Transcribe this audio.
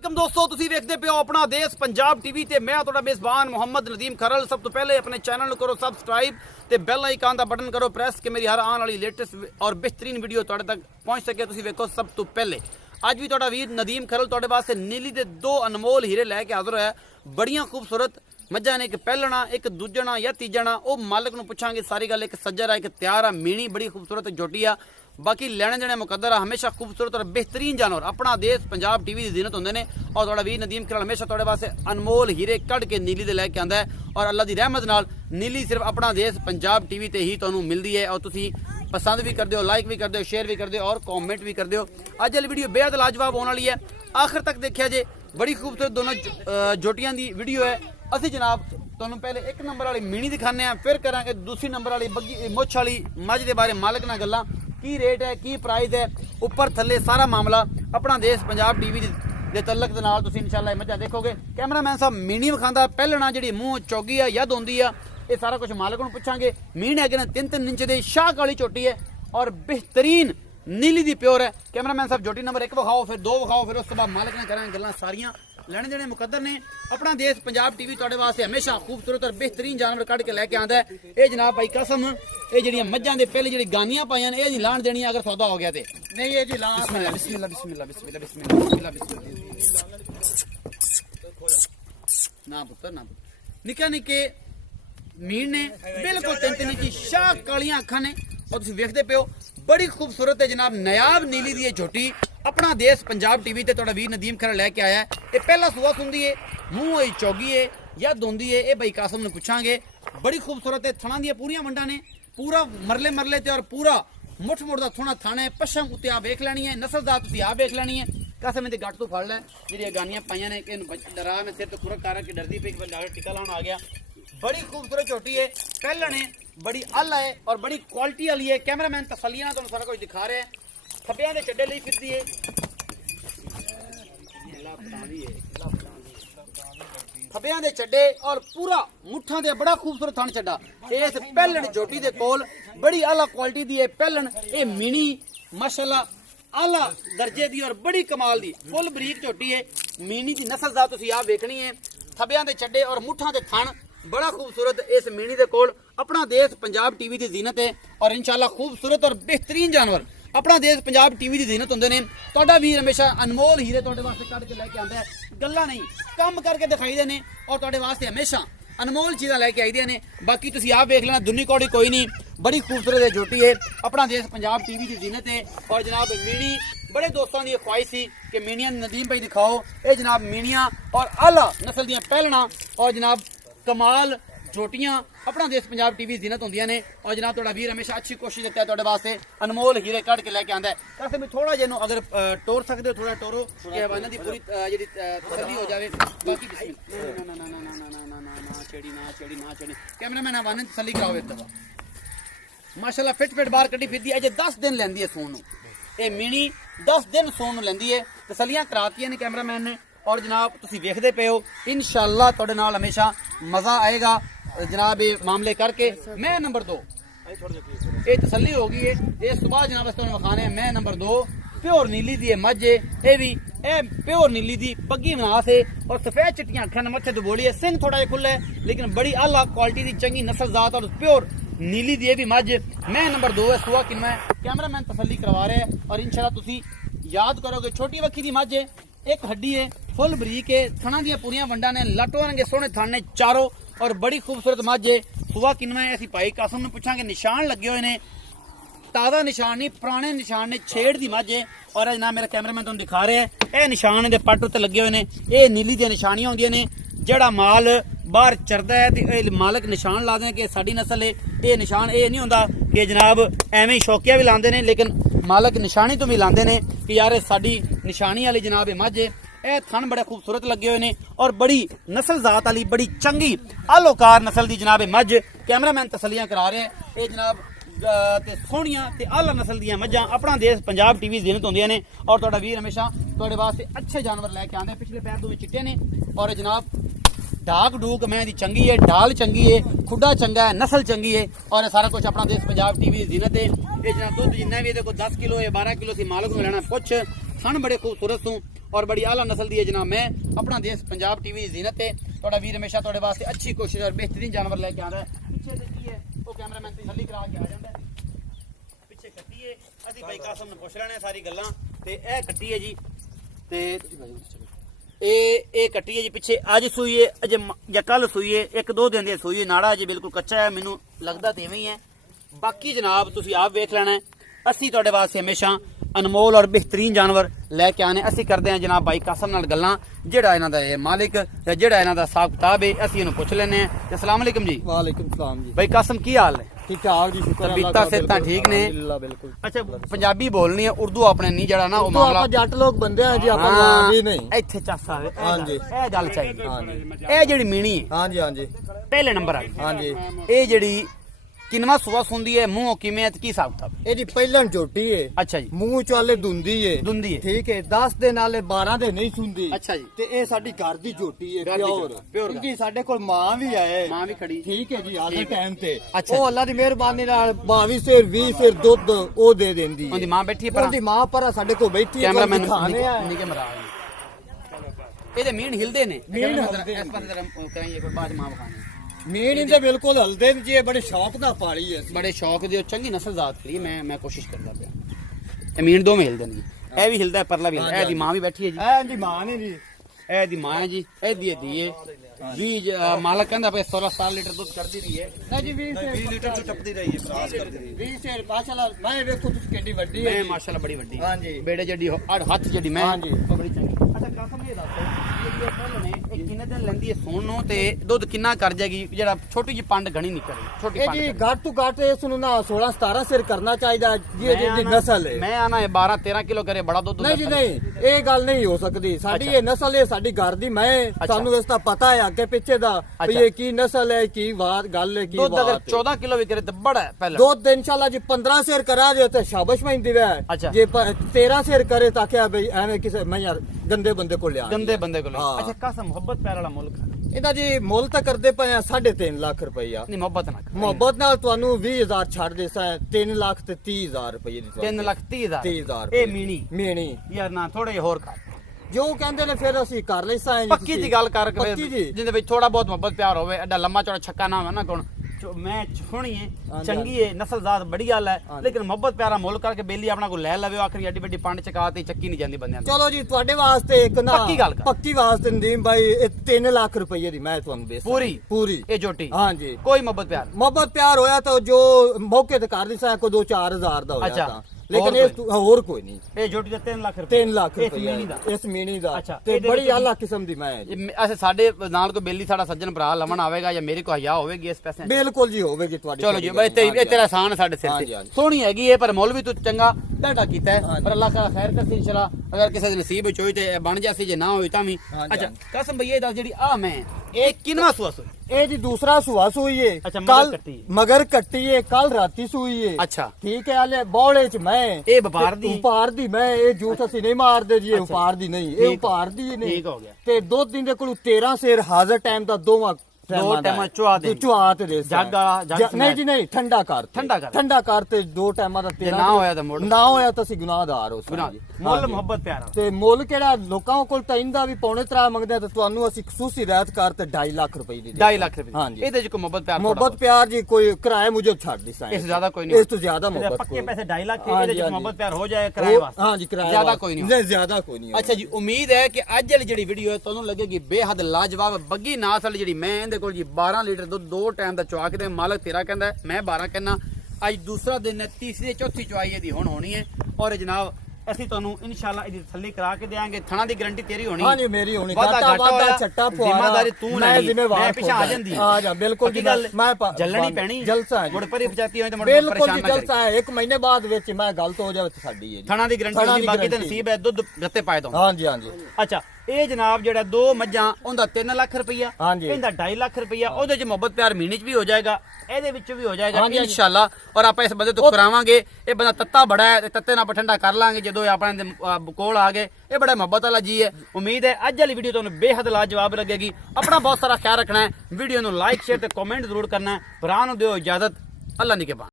वालेकुम दोस्तों, तुसी वेखदे पे हो अपना देश पंजाब टीवी ते मैं तुहाडा मेज़बान मोहम्मद नदीम खरल। सब तो पहले अपने चैनल नूं करो सबसक्राइब ते बेल आइकन दा बटन करो प्रेस कि मेरी हर आने वाली लेटेस्ट और बेहतरीन वीडियो तुहाडे तक पहुंच सके। तुसी वेखो सब तो पहले अज भी तुहाडा वीर नदीम खरल तुहाडे वास्ते नीली दे दो अनमोल हीरे लैके हाज़र है। बड़ियां खूबसूरत मझां ने, एक पहलना एक दूजना या तीजना। वो मालक नूं पुछांगे सारी गल। एक सज्जर है, एक तैयार है, मीणी बड़ी खूबसूरत जोटी आ। बाकी लैने देने मुकद्दर है। हमेशा खूबसूरत और बेहतरीन जानवर अपना देश पंजाब टीवी की जीनत होंगे ने। और तुहाडा वीर नदीम खरल हमेशा तुहाडे वास्ते अनमोल हीरे कढ़ के नीली दे लैके आंदा है। और अल्लाह की रहमत नाल नीली सिर्फ अपना देश पंजाब टीवी ते ही तुहानूं मिलती है। और तुसीं पसंद भी करते हो, लाइक भी करते हो, शेयर भी करते हो और कॉमेंट भी करते हो। अज वाली वीडियो बेहद लाजवाब होने वाली है, आखिर तक देखिया जे। बड़ी खूबसूरत दोनों जोटियां की वीडियो है। असी जनाब तुहानूं पहले एक नंबर वाली मीणी दिखाने हैं, फिर करांगे दूसरी नंबर वाली बग्गी मुछ वाली मझ के बारे मालक नाल गल्लां। की रेट है, की प्राइस है, ऊपर थल्ले सारा मामला अपना देश पंजाब टीवी दे तलक दे नाल तुसीं इंशाअल्लाह मझां देखोगे। कैमरामैन साहब मीणी विखांदा, पहलना जिहड़ी मूँह चौगी है यद होंदी है, ये सारा कुछ मालक नूं पुछांगे। मीण है कि 3-3 इंच दे शाह काली चोटी है और बेहतरीन नीली दी प्योर है। कैमरामैन साहब जोटी नंबर 1 विखाओ, फिर 2 विखाओ, फिर उस तो बाद मालक नाल करांगे गल्लां सारियां। लैने देने मुकद्दर ने। अपना देश पंजाब टीवी तुहाडे वास्ते हमेशा खूबसूरत और बेहतरीन जानवर कढ़ के लैके आंदा है। ये जनाब भाई कसम, ये जिहड़ियां मझां दे पहले जिहड़ी गानियां पाईयां ने, ये नहीं लाण देनी अगर सौदा हो गया ते नहीं। ये जी लाण बिस्मिल्लाह बिस्मिल्लाह बिस्मिल्लाह बिस्मिल्लाह बिस्मिल्लाह बिस्मिल्लाह ना पुत्तर ना। निक्के निक्के मीण ने, बिल्कुल 3-3 इंची शाह कालियां अखां ने। और तुसीं वेखदे पे हो बड़ी खूबसूरत है जनाब नायाब नीली दी झोटी अपना देश पंजाब टीवी ते तुहाडा वीर नदीम खरल लैके आया है। ये पहला सूआ सुंदी है, मूँह होई चौगी है या दोंदी है। ये भाई कासम ने पुछांगे। बड़ी खूबसूरत है, थणा दी पूरियां वंडा ने, पूरा मरले मरले ते और पूरा मुठ मुठ दा थोड़ा थाना है। पशम उत्ते आ वेख लैनी है, नस्लदार तुसीं आ वेख लैनी है। कासम इहदे गट तो फड़ लै जिहड़ियां गानियां पाईयां ने कि डरा मैं सिर तो खुरक कर के डरदी पई कि टिका लाउण आ गया। बड़ी खूबसूरत झोटी है, पहलन है, बड़ी अल है और बड़ी क्वालिटी वाली है। कैमरामैन तसल्ली नाल तुहानूं सारा कुछ दिखा रहे हैं। खब्बियां दे चड्डे लई फिरदी है, खब्बियां दे चड्डे और पूरा मुठ्ठां दे बड़ा खूबसूरत थण चड्डा। इस पहलन झोटी दे कोल बड़ी आला क्वालिटी दी है पहलन। ये मिनी माशाअल्लाह आला दर्जे दी और बड़ी कमाल दी फुल बरीक झोटी है। मिनी दी नस्ल दा तुसीं आ वेखनी है। खब्बियां दे चड्डे और मुठ्ठां दे थण बड़ा खूबसूरत। इस मीणी दे कोल अपना देश पंजाब टीवी की जीनत है। और इंशाअल्लाह खूबसूरत और बेहतरीन जानवर अपना देश पंजाब टीवी की जीनत होंगे ने। तुहाडा वीर हमेशा अनमोल हीरे तुहाडे वास्ते कढ़ के लैके आंदा है। गल्लां नहीं कम करके दिखाई दे ने और तुहाडे वास्ते हमेशा अनमोल चीज़ां लैके आई दी ने। बाकी तुसीं आप वेख लेना, दुनी कौड़ी कोई नहीं, बड़ी खूबसूरत है झोटी है अपना देश पंजाब टीवी की जीनत है। और जनाब मीणी बड़े दोस्तों की ख्वाहिश थी कि मीणियां नदीम भाई दिखाओ। ये जनाब मीणियां और आला नस्ल दियां पहलना और जनाब कमाल झोटियां अपना देश पंजाब टीवी जीनत होंदियां ने। और जनाब तुहाडा वीर हमेशा अच्छी कोशिश करता है तुहाडे वास्ते अनमोल हीरे कढ़ के लैके आंदा है। कैसे भी थोड़ा जिहा अगर टोर सकते हो, थोड़ा टोरो कि हवाना दी पूरी जिहड़ी तसल्ली हो जाए। बाकी ना ना ना ना ना ना ना ना ना चेड़ी ना चेड़ी ना चेड़ी। कैमरामैन हवाने तसल्ली कराओ एक दफा। माशाअल्लाह फिट फिट बाहर कड्डी फिरदी है। अजे 10 दिन लैंदी है सोन नूं। ये मीणी 10 दिन सोन नूं लैंदी है। तसल्लियां करातियां ने कैमरामैन ने। और जनाब तुसीं वेखदे पे हो इंशाअल्लाह तुहाडे नाल हमेशा मज़ा आएगा जनाब ये मामले करके। मैं नंबर 2 ये तसल्ली हो गई है। ये सुबह जनाब इस विखाने मैं नंबर 2 प्योर नीली दी है मझ है। ये भी प्योर नीली दी बग्गी नास है और सफेद चिट्टियां अखां ने मत्थे तो बोली है। सिंह थोड़ा जिहा खुला है लेकिन बड़ी आला क्वालिटी दी चंगी नस्ल जात और प्योर नीली दी भी मझ। मैं नंबर 2 है, सुआ किनवा है। कैमरामैन तसल्ली करवा रहे हैं और इंशाअल्लाह तुसीं याद करोगे। छोटी वक्की दी मझ है, एक हड्डी है, फुल बरीक है, थणा दियां पूरियां वंडा ने, लट होणगे सोहणे थण ने चारों और बड़ी खूबसूरत मझ है। सुआ किनवा है, असीं भाई कासम नूं पुछांगे। निशान लगे हुए ने, ताज़ा निशान नहीं, पुराने निशान ने, छेड़ दी मझ है। और जनाब मेरा कैमरामैन तुहानूं दिखा रहा है, यह निशान दे पट उत्ते लगे हुए ने। ये नीली दी निशानियां होंदियां ने। जेड़ा माल बाहर चरदा है तो मालक निशान ला दें कि साडी नस्ल है। ये निशान ये नहीं होंदा कि जनाब एवें शौकिया भी लांदे ने, लेकिन मालक निशानी तो भी लांदे ने कि यार साडी निशानी वाली जनाब ये मझ है। यह थन बड़े खूबसूरत लगे हुए ने और बड़ी नस्ल जात वाली बड़ी चंगी आलोकार नस्ल की जनाब मझ। कैमरामैन तसल्लियां करा रहे हैं। ये जनाब ते सोहणियां ते आला नस्ल दियां मझां अपना देश पंजाब टीवी जीनत होंदियां ने। और तुहाडा वीर हमेशा तुहाडे वास्ते अच्छे जानवर लैके आंदा है। पिछले पैर दोवें चिट्टे ने और जनाब ढाक ढूक मैं दी चंगी है, ढाल चंगी है, खुडा चंगा है, नस्ल चंगी है और सारा कुछ अपना देश पंजाब टीवी की जीनत है। ये जनाब दुध जिन्ना भी 10 किलो या 12 किलो से मालक नूं लेना पुछ। थन बड़े खूबसूरत तू और बड़ी आला नस्ल दी है जनाब। मैं अपना देश पंजाब टीवी जीनत है थोड़ा वीर हमेशा थोड़े वास्ते अच्छी कोशिश और बेहतरीन जानवर लेके आ रहा है। पीछे देखिए वो कैमरामैन तसल्ली करा के आ जाता है। पिछे कट्टी है असि भाई कासम ने पुछ लेने सारी गल्लां ते ए कट्टी है जी ते ਇਹ ਕੱਟੀ ਹੈ ਜੀ ਪਿੱਛੇ ਅੱਜ ਸੂਈ ਹੈ ਅਜੇ ਜਾਂ ਕੱਲ ਸੂਈ ਹੈ 1-2 ਦਿਨ ਦੀ ਸੂਈ ਹੈ ਨਾੜਾ ਅਜੇ ਬਿਲਕੁਲ ਕੱਚਾ ਹੈ ਮੈਨੂੰ ਲੱਗਦਾ ਤੇ ਐਵੇਂ ਹੀ ਹੈ ਬਾਕੀ ਜਨਾਬ ਤੁਸੀਂ ਆਪ ਵੇਖ ਲੈਣਾ ਅਸੀਂ ਤੁਹਾਡੇ ਵਾਸਤੇ ਹਮੇਸ਼ਾ ਅਨਮੋਲ ਔਰ ਬਿਹਤਰੀਨ ਜਾਨਵਰ ਲੈ ਕੇ ਆਨੇ ਅਸੀਂ ਕਰਦੇ ਹਾਂ ਜਨਾਬ ਭਾਈ ਕਾਸਮ ਨਾਲ ਗੱਲਾਂ ਜਿਹੜਾ ਇਹਨਾਂ ਦਾ ਇਹ ਮਾਲਿਕ ਜਿਹੜਾ ਇਹਨਾਂ ਦਾ ਹਿਸਾਬ ਕਿਤਾਬ ਹੈ ਅਸੀਂ ਇਹਨੂੰ ਪੁੱਛ ਲੈਨੇ ਆ। अस्सलाम वालेकुम जी। वालेकुम सलाम जी। भाई कासम की हाल है? ठीक ठाक जी शुक्र अल्लाह तबीयतां का सेहतां ठीक ने? अल्हम्दुलिल्लाह बिल्कुल। अच्छा पंजाबी बोलनी है उर्दू अपने नहीं जड़ा ना वो तो मामला ਆਪਾਂ ਜੱਟ ਲੋਕ ਬੰਦੇ ਆ ਜੀ ਆਪਾਂ ਜਾਣਦੇ ਨਹੀਂ। ਇੱਥੇ ਚੱਸ ਆਵੇ ਹਾਂਜੀ। ਇਹ ਗੱਲ ਚਾਹੀਦੀ ਹਾਂਜੀ ਇਹ ਜਿਹੜੀ ਮੀਣੀ ਹੈ ਹਾਂਜੀ ਹਾਂਜੀ ਪਹਿਲੇ ਨੰਬਰ ਆ ਗਈ ਹਾਂਜੀ ਇਹ ਜਿਹੜੀ ਕਿੰਨਵਾ ਸੁਆ ਸੁੰਦੀ ਹੈ ਮੂੰਹ ਕਿਵੇਂ ਹੈ ਤੇ ਕੀ ਹਿਸਾਬ ਕਿਤਾਬ? ਇਹ ਜੀ ਪਹਿਲਣ ਝੋਟੀ ਏ ਅੱਛਾ ਜੀ ਮੂੰਹ ਚਾਲੇ ਦੁੰਦੀ ਏ ਦੁੰਦੀ ਹੈ ਠੀਕ ਹੈ 10 ਦੇ ਨਾਲੇ 12 ਦੇ ਨਹੀਂ ਸੁੰਦੀ। ਅੱਛਾ ਜੀ ਤੇ ਇਹ ਸਾਡੀ ਘਰ ਦੀ ਝੋਟੀ ਏ ਘਰ ਦੀ ਪਿਓਰ ਪਿਓਰ ਜੀ ਸਾਡੇ ਕੋਲ ਮਾਂ ਵੀ ਆਏ ਮਾਂ ਵੀ ਖੜੀ ਠੀਕ ਹੈ ਜੀ ਅੱਜ ਦੇ ਟਾਈਮ ਤੇ ਅੱਛਾ। ਉਹ ਅੱਲਾ ਦੀ ਮਿਹਰਬਾਨੀ ਨਾਲ 22 ਸਿਰ 20 ਸਿਰ ਦੁੱਧ ਉਹ ਦੇ ਦਿੰਦੀ ਉਹਦੀ ਏ। ਮਾਂ ਬੈਠੀ ਹੈ ਪਰ ਉਹਦੀ ਮਾਂ ਪਰ ਸਾਡੇ ਕੋਲ ਬੈਠੀ ਹੈ ਕੈਮਰਾਮੈਨ ਦਿਖਾਣੇ ਆ ਨਿਕੇ ਮਰਾ ਇਹਦੇ ਮੀਣ ਹਿਲਦੇ ਨੇ ਮੀਣ ਹਿਲਦੇ ਨੇ। ਇਸ ਪਰ ਜਰਾ ਕਰਾਂਗੇ ਕੋਈ ਬਾਅਦ ਮਾਂ ਬਖਾਣੇ ਮੀਨ ਇਹਦੇ ਬਿਲਕੁਲ ਹਲਦੇ ਨੇ ਜੀ ਇਹ ਬੜੇ ਸ਼ੌਕ ਦਾ ਪਾਲੀ ਹੈ ਬੜੇ ਸ਼ੌਕ ਦੀ ਚੰਗੀ ਨਸਲ ਜ਼ਾਤ ਕਰੀ ਮੈਂ ਕੋਸ਼ਿਸ਼ ਕਰਦਾ ਪਿਆ ਇਹ ਮੀਣ ਦੋ ਹਿਲਦੇ ਨੇ ਇਹ ਵੀ ਹਿਲਦਾ ਪਰਲਾ ਵੀ ਹਿਲਦਾ ਇਹਦੀ ਮਾਂ ਵੀ ਬੈਠੀ ਹੈ ਜੀ ਐ ਦੀ ਮਾਂ ਨਹੀਂ ਜੀ ਇਹ ਦੀ ਮਾਂ ਹੈ ਜੀ ਇਹਦੀ ਦੀਏ 20 ਮਾਲਕ ਕਹਿੰਦਾ ਪਏ 16-17 ਲੀਟਰ ਦੁੱਧ ਕਰਦੀ ਰਹੀ ਹੈ ਨਾ ਜੀ 20 ਲੀਟਰ ਚ ਟੱਪਦੀ ਰਹੀ ਹੈ ਫਰਾਸ ਕਰਦੀ ਰਹੀ 20 ਸਿਰ ਮਾਸ਼ਾਅੱਲਾ ਮੈਂ ਵੇਖੋ ਤੁਸੀਂ ਕਿੰਨੀ ਵੱਡੀ ਮੈਂ ਹੈ ਮਾਸ਼ਾਅੱਲਾ ਬੜੀ ਵੱਡੀ ਹਾਂਜੀ। ਬੇੜੇ ਜੱਡੀ ਅੜ ਹੱਥ ਜੱਡੀ ਮੈਂ ਹਾਂਜੀ। ਉਹ ਬੜੀ ਚੰਗੀ। ਅੱਛਾ ਕਾਸਮ ਇਹ ਦੱਸੋ ਇਹ ਫੁੱਲ ਨੇ ਇਹ ਕਿੰਨੇ ਦਿਨ ਲੈਂਦੀ ਹੈ ਸੌਣ ਨੂੰ ਤੇ ਦੁੱਧ ਕਿੰਨਾ ਕਰ ਜਾਏਗੀ ਜਿਹੜਾ ਛੋਟੀ ਜਿਹੀ ਪੰਡ ਘਣੀ ਨਿਕਲੇ ਛੋਟੀ ਇਹ ਪੰਡ ਜੀ ਘੱਟ ਤੋਂ ਘੱਟ ਇਸ ਨੂੰ ਨਾ 16 17 ਸਿਰ ਕਰਨਾ ਚਾਹੀਦਾ ਜੀ ਦੀ ਨਸਲ ਹੈ। ਮੈਂ ਆਣਾ 12-13 ਕਿਲੋ ਕਰੇ ਬੜਾ ਦੁੱਧ ਨਹੀਂ ਜੀ ਨਹੀਂ ਇਹ ਗੱਲ ਨਹੀਂ ਹੋ ਸਕਦੀ ਸਾਡੀ ਇਹ ਨਸਲ ਹੈ ਸਾਡੀ ਘਰ ਦੀ ਮੈਂ ਸਾਨੂੰ ਇਸ ਦਾ ਪਤਾ ਹੈ ਅੱਗੇ ਪਿੱਛੇ ਦਾ ਵੀ ਇਹ ਕੀ ਨਸਲ ਹੈ ਕੀ ਬਾਤ ਗੱਲ ਹੈ ਕੀ ਦੁੱਧ ਅਗਰ ਬਾਤ 14 ਕਿਲੋ ਵੀ ਕਰੇ ਤਾਂ ਬੜਾ ਹੈ ਪਹਿਲਾਂ ਦੋ ਦਿਨ ਇਨਸ਼ਾਅੱਲਾ ਜੀ 15 ਸਿਰ ਕਰਾ ਦਿਓ ਤੇ ਸ਼ਾਬਾਸ਼ ਮੈਂ ਦਿਵੇ ਅੱਛਾ। ਜੇ 13 ਸਿਰ ਕਰੇ ਤਾਂ ਕਿਆ ਬਈ ਐਵੇਂ ਕਿਸੇ ਮੈਂ ਯਾਰ ਗੰਦੇ ਬੰਦੇ ਕੋਲ ਲਿਆ ਗੰਦੇ ਬੰਦੇ ਕੋਲ ਹਾਂ। ਅੱਛਾ ਕਾਸਮ ਮੁਹੱਬਤ ਪਿਆਰ ਵਾਲਾ ਮੁਲਕ ਹੈ। ਇਹਦਾ ਜੀ ਮੁੱਲ ਤਾਂ ਕਰਦੇ ਪਏ ਆ 3.5 ਲੱਖ ਰੁਪਈਆ ਨਹੀਂ ਮੁਹੱਬਤ ਨਾ ਕਰ। ਮੁਹੱਬਤ ਨਾਲ ਤੁਹਾਨੂੰ 20000 ਛੱਡ ਦੇਸਾਂ 3 ਲੱਖ ਤੇ 30000 ਰੁਪਏ ਦੀ 3,30,000 30,000 ਇਹ ਮੀਣੀ ਮੀਣੀ ਯਾਰ ਨਾ ਥੋੜੇ ਹੋਰ ਕਰ ਜੋ ਕਹਿੰਦੇ ਨੇ ਫਿਰ ਅਸੀਂ ਕਰ ਲੈਸਾਂ ਪੱਕੀ ਦੀ ਗੱਲ ਕਰ ਪੱਕੀ ਜੀ ਜਿੰਦੇ ਵਿੱਚ ਥੋੜਾ ਬਹੁਤ ਮੁਹੱਬਤ ਪਿਆਰ ਹੋਵੇ ਐਡਾ ਲੰਮਾ ਚੌੜਾ ਛੱਕਾ ਨਾ ਹੋਵੇ ਨਾ ਕੋਣ ਮੈਂ ਸੁਣੀ ਹੈ ਹਾਂਜੀ, ਚੰਗੀ ਹੈ ਨਸਲ ਜ਼ਾਤ ਬੜੀ ਗੱਲ ਹੈ ਹਾਂਜੀ। ਲੇਕਿਨ ਮੁਹੱਬਤ ਪਿਆਰਾ ਮੁੱਲ ਕਰਕੇ ਬੇਲੀ ਆਪਣਾ ਕੋ ਲੈ ਲਵੇ ਆਖਰੀ ਐਡੀ ਵੱਡੀ ਪੰਡ ਚਕਾ ਤੇ ਚੱਕੀ ਨਹੀਂ ਜਾਂਦੀ ਬੰਦਿਆਂ ਦੀ ਚਲੋ ਜੀ ਤੁਹਾਡੇ ਵਾਸਤੇ ਇੱਕ ਨਾ ਪੱਕੀ ਗੱਲ ਕਰ। ਪੱਕੀ ਵਾਸਤੇ ਨਦੀਮ ਭਾਈ ਇਹ 3 ਲੱਖ ਰੁਪਏ ਦੀ ਮੈਂ ਤੁਹਾਨੂੰ ਦੇ ਪੂਰੀ ਪੂਰੀ ਇਹ ਜੋਟੀ ਹਾਂਜੀ ਕੋਈ ਮੁਹੱਬਤ ਪਿਆਰ ਮੁਹੱਬਤ ਪਿਆਰ ਹੋਇਆ ਤਾਂ ਜੋ ਮੌਕੇ ਤੇ ਕਰ ਦਿਸਾ ਕੋਈ 2-4 ਦਾ ਹੋਇਆ ਅੱਛਾ। ਤਾਂ ਲੇਕਿਨ ਇਸ ਤੋਂ ਹੋਰ ਕੋਈ ਨਹੀਂ ਇਹ ਜੋਟੀ ਦਾ 3 ਲੱਖ ਰੁਪਏ 3 ਲੱਖ ਇਸ ਰੁਪਏ ਮੀਣੀ ਦਾ ਇਸ ਮੀਣੀ ਦਾ ਅੱਛਾ, ਤੇ ਇਹਦੇ ਬੜੀ ਵਿੱਚ ਆਲਾ ਕਿਸਮ ਦੀ ਮੈਂ ਹੈ ਜੀ। ਅਸੀਂ ਸਾਡੇ ਨਾਲ ਕੋਈ ਬੇਲੀ ਸਾਡਾ ਸੱਜਣ ਭਰਾ ਲਵਣ ਆਵੇਗਾ ਜਾਂ ਮੇਰੇ ਕੋ ਹਯਾ ਹੋਵੇਗੀ ਇਸ ਪੈਸੇ ਬਿਲਕੁਲ ਜੀ ਹੋਵੇਗੀ ਤੁਹਾਡੀ ਚਲੋ ਜੀ ਬਈ ਇਹ ਤੇਰਾ ਆਸਾਨ ਹੈ ਸਾਡੇ ਸਿਰ ਹਾਂਜੀ, ਤੇ ਹਾਂਜੀ। ਸੋਹਣੀ ਹੈਗੀ ਹੈ ਪਰ ਮੁੱਲ ਵੀ ਤੂੰ ਚੰਗਾ ਡਾਟਾ ਕੀਤਾ ਹੈ ਹਾਂਜੀ। ਪਰ ਅੱਲਾਹ ਤਾਲਾ ਖੈਰ ਕਰਸੀ ਇਨਸ਼ਾਅੱਲਾ ਅਗਰ ਕਿਸੇ ਦੇ ਨਸੀਬ ਵਿੱਚ ਹੋਈ ਤੇ ਬਣ ਜਾਸੀ ਜੇ ਨਾ ਹੋਈ ਤਾਂ ਵੀ ਹਾਂਜੀ, ਅੱਛਾ ਹਾਂਜੀ। ਕਸਮ ਭਈ ਇਹ ਦੱਸ ਜਿਹੜੀ ਆ ਮੈਂ ਇਹ ਕਿੰਨਵਾ ਸੁਆ ਸੋਈ ਇਹ ਜੀ ਦੂਸਰਾ ਸੁਹਾ ਸੂਈ ਏ ਅੱਛਾ, ਮਗਰ ਕੱਟੀ ਏ। ਮਗਰ ਕੱਟੀ ਏ ਕੱਲ ਰਾਤੀ ਸੂਈ ਏ ਅੱਛਾ ਠੀਕ ਹੈ ਹਲੇ ਬੌਲੇ ਚ ਮੈਂ ਇਹ ਵਪਾਰ ਦੀ? ਉਪਾਰ ਦੀ ਮੈਂ ਇਹ ਝੂਠ ਅਸੀਂ ਨਹੀਂ ਮਾਰਦੇ ਜੀ ਇਹ ਅੱਛਾ। ਉਪਾਰ ਦੀ ਨਹੀਂ ਇਹ ਠੀਕ ਹੋ- ਉਪਾਰ ਦੀ ਨਹੀਂ ਠੀਕ ਹੋ ਗਿਆ। ਤੇ ਦੋ ਦਿਨ ਦੇ ਕੋਲ 13 ਸੇਰ ਹਾਜ਼ਰ ਟਾਈਮ ਦਾ ਦੋਵਾਂ ਟਾਈਮਾਂ ਚੁਆ ਦੇ। ਚੁਆ ਤੇ ਦੇ ਜੱਗ ਵਾਲਾ, ਜੱਗ ਸਮੈਕ। ਨਹੀਂ ਜੀ ਨਹੀਂ ਠੰਡਾ ਕਰ ਠੰਡਾ ਕਰ ਤੇ ਦੋ ਟਾਈਮਾਂ ਦਾ 13 ਨਾ ਹੋਇਆ ਤਾਂ ਮੁੜ। ਨਾ ਹੋਇਆ ਤਾਂ ਅਸੀਂ ਗੁਨਾਹਦਾਰ ਹੋ ਗੁਨਾਹ ਸਕਦੇ ਮੁੱਲ ਮੁਹੱਬਤ ਪਿਆਰਾ ਤੇ ਮੁੱਲ ਕਿਹੜਾ ਲੋਕਾਂ ਕੋਲ ਤਾਂ ਇੰਦਾ ਵੀ ਪੌਣੇ ਤਰਾ ਮੰਗਦੇ ਆ ਤੇ ਤੁਹਾਨੂੰ ਅਸੀਂ ਖਸੂਸੀ ਰਿਆਇਤ ਕਰ ਤੇ 2.5 ਲੱਖ ਰੁਪਏ ਦੀ 2.5 ਲੱਖ ਰੁਪਏ ਹਾਂਜੀ। ਇਹਦੇ ਚ ਕੋਈ ਮੁਹੱਬਤ ਪਿਆਰ ਮੁਹੱਬਤ ਪਿਆਰ ਜੀ ਕੋਈ ਕਿਰਾਏ ਮੁਝੇ ਛੱਡ ਦੀ ਸਾਂ ਇਸ ਜ਼ਿਆਦਾ ਕੋਈ ਨਹੀਂ ਇਸ ਤੋਂ ਜ਼ਿਆਦਾ ਮੁਹੱਬਤ ਪੱਕੇ ਪੈਸੇ 2.5 ਲੱਖ ਹਾਂਜੀ, ਇਹਦੇ ਚ ਹਾਂਜੀ। ਮੁਹੱਬਤ ਪਿਆਰ ਹੋ ਜਾਏ ਕਿਰਾਏ ਵਾਸਤੇ ਹਾਂਜੀ ਕਿਰਾਏ ਜ਼ਿਆਦਾ ਵਾਸਤੇ। ਕੋਈ ਨਹੀਂ ਨਹੀਂ ਜ਼ਿਆਦਾ ਕੋਈ ਨਹੀਂ ਅੱਛਾ ਜੀ ਉਮੀਦ ਹੈ ਕਿ ਅੱਜ ਵਾਲੀ ਜਿਹੜੀ ਵੀਡੀਓ ਹੈ ਤੁਹਾਨੂੰ ਲੱਗੇਗੀ ਬੇਹੱਦ ਲਾਜਵਾਬ ਬੱਗੀ ਨਾਸ ਵਾਲੀ ਜਿਹੜੀ ਮੈਂ ਇਹਦੇ ਕੋਲ ਜੀ 12 ਲੀਟਰ ਦੁੱਧ 2 ਟਾਈਮ ਦਾ ਚੁਆ ਕੇ ਦੇ ਮਾਲਕ ਤੇਰਾ ਕਹਿੰਦਾ ਹੈ, ਮੈਂ 12 ਕਹਿੰਦਾ ਅੱਜ ਦੂਸਰਾ ਦਿਨ ਹੈ ਤੀਸਰੀ ਚੌਥੀ ਚੁਆਈ ਇਹਦੀ ਹੁਣ ਹੋਣੀ ਹੈ ਔਰ ਜਨਾਬ ਅਸੀਂ ਤੁਹਾਨੂੰ ਇਨਸ਼ਾਅੱਲਾ ਇਹਦੀ ਤਸੱਲੀ ਕਰਾ ਕੇ ਦੇਵਾਂਗੇ ਥਣਾ ਦੀ ਗਾਰੰਟੀ ਤੇਰੀ ਹੋਣੀ ਹਾਂਜੀ ਮੇਰੀ ਹੋਣੀ ਵਾਧਾ ਘਾਟਾ ਘਾਟਾ ਵਾਧਾ ਹੋਇਆ, ਛੱਟਾ ਪਵਾ ਜ਼ਿੰਮੇਵਾਰੀ ਤੂੰ ਮੈਂ ਲੈਣੀ ਜ਼ਿੰਮੇਵਾਰ ਮੈਂ ਪਿੱਛੇ ਆ ਜਾਂਦੀ ਆ ਜਾ ਬਿਲਕੁਲ ਪੱਕੀ ਗੱਲ ਮੈਂ ਜਲਣੀ ਪੈਣੀ ਜਲਸਾ ਹੈ ਮੁੜ ਪਰੀ ਪਚਾਤੀ ਹੋਏ ਤਾਂ ਮੁੜ ਬਿਲਕੁਲ ਪਰੇਸ਼ਾਨ ਜੀ ਨਾ ਕਰੀ ਜਲਸਾ ਹੈ 1 ਮਹੀਨੇ ਬਾਅਦ ਵਿੱਚ ਮੈਂ ਗਲਤ ਹੋ ਜਾਵੇ ਤਾਂ ਸਾਡੀ ਹੈ ਜੀ ਥਣਾ ਦੀ ਗਾਰੰਟੀ ਹੁੰਦੀ ਬਾਕੀ ਤਾਂ ਨਸੀਬ ਹੈ ਦੁੱਧ ਗੱਤੇ ਪਾਏ ਦੋ ਹਾਂਜੀ ਹਾਂਜੀ ਅੱਛਾ ਇਹ ਜਨਾਬ ਜਿਹੜਾ 2 ਮੱਝਾਂ ਉਹਦਾ 3 ਲੱਖ ਰੁਪਈਆ ਹਾਂਜੀ। ਇਹਦਾ 2.5 ਲੱਖ ਰੁਪਈਆ ਉਹਦੇ ਚ ਮੁਹੱਬਤ ਪਿਆਰ ਮਹੀਨੇ ਚ ਵੀ ਹੋ ਜਾਏਗਾ ਇਹਦੇ ਵਿੱਚ ਵੀ ਹੋ ਜਾਏਗਾ ਹਾਂਜੀ, ਹਾਂਜੀ। ਇਨਸ਼ਾਅੱਲਾ ਔਰ ਆਪਾਂ ਇਸ ਬੰਦੇ ਤੋਂ ਕਰਾਵਾਂਗੇ ਇਹ ਬੰਦਾ ਤੱਤਾ ਬੜਾ ਹੈ ਤੇ ਤੱਤੇ ਨਾਲ ਠੰਡਾ ਕਰ ਲਾਂਗੇ ਜਦੋਂ ਇਹ ਆਪਣੇ ਦੇ ਕੋਲ ਆ ਗਏ ਇਹ ਬੜਾ ਮੁਹੱਬਤ ਵਾਲਾ ਜੀ ਹੈ ਉਮੀਦ ਹੈ ਅੱਜ ਵਾਲੀ ਵੀਡੀਓ ਤੁਹਾਨੂੰ ਬੇਹੱਦ ਲਾਜਵਾਬ ਲੱਗੇਗੀ ਆਪਣਾ ਬਹੁਤ ਸਾਰਾ ਖਿਆਲ ਰੱਖਣਾ ਹੈ ਵੀਡੀਓ ਨੂੰ ਲਾਈਕ ਸ਼ੇਅਰ ਤੇ ਕਮੈਂਟ ਜ਼ਰੂਰ ਕਰਨਾ ਹੈ ਭਰਾ ਨੂੰ ਦਿਓ ਇਜਾਜ਼ਤ ਅੱਲਾ ਨਿਗਹਿਬਾਨ।